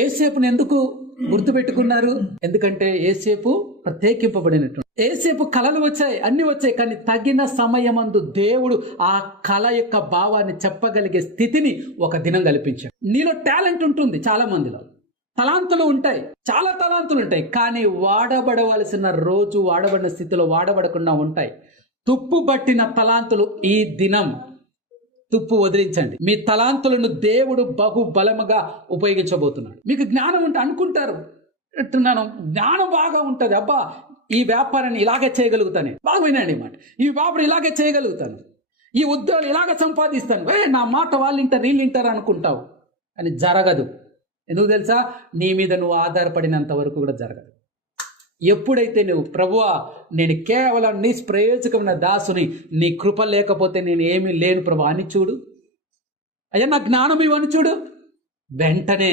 ఏసేపుని ఎందుకు గుర్తుపెట్టుకున్నారు? ఎందుకంటే ఏసేపు ప్రత్యేకింపబడినట్టు. ఏసేపు కళలు వచ్చాయి, అన్ని వచ్చాయి, కానీ తగిన సమయమందు దేవుడు ఆ కళ యొక్క భావాన్ని చెప్పగలిగే స్థితిని ఒక దినం కల్పించాడు. నీలో టాలెంట్ ఉంటుంది, చాలా మందిలో తలాంతులు ఉంటాయి, చాలా తలాంతులు ఉంటాయి, కానీ వాడబడవలసిన రోజు వాడబడిన స్థితిలో వాడబడకుండా ఉంటాయి. తుప్పు పట్టిన తలాంతులు ఈ దినం తుప్పు వదిలించండి. మీ తలాంతులను దేవుడు బహు బలముగా ఉపయోగించబోతున్నాడు. మీకు జ్ఞానం ఉంటే అనుకుంటారు, జ్ఞానం బాగా ఉంటుంది, అబ్బా ఈ వ్యాపారాన్ని ఇలాగే చేయగలుగుతాను, బాగా వినండి మాట, ఈ వ్యాపారం ఇలాగే చేయగలుగుతాను, ఈ ఉద్యోగాలు ఇలాగే సంపాదిస్తాను, నా మాట వాళ్ళు వింటారు వీళ్ళు వింటారు అనుకుంటావు, అని జరగదు. ఎందుకు తెలుసా? నీ మీద నువ్వు ఆధారపడినంత వరకు కూడా జరగదు. ఎప్పుడైతే నువ్వు ప్రభువా నేను కేవలం నీ ప్రయోజకమైన దాసుని, నీ కృప లేకపోతే నేను ఏమీ లేను ప్రభు అని చూడు, అయ్యా నా జ్ఞానం ఇవని చూడు, వెంటనే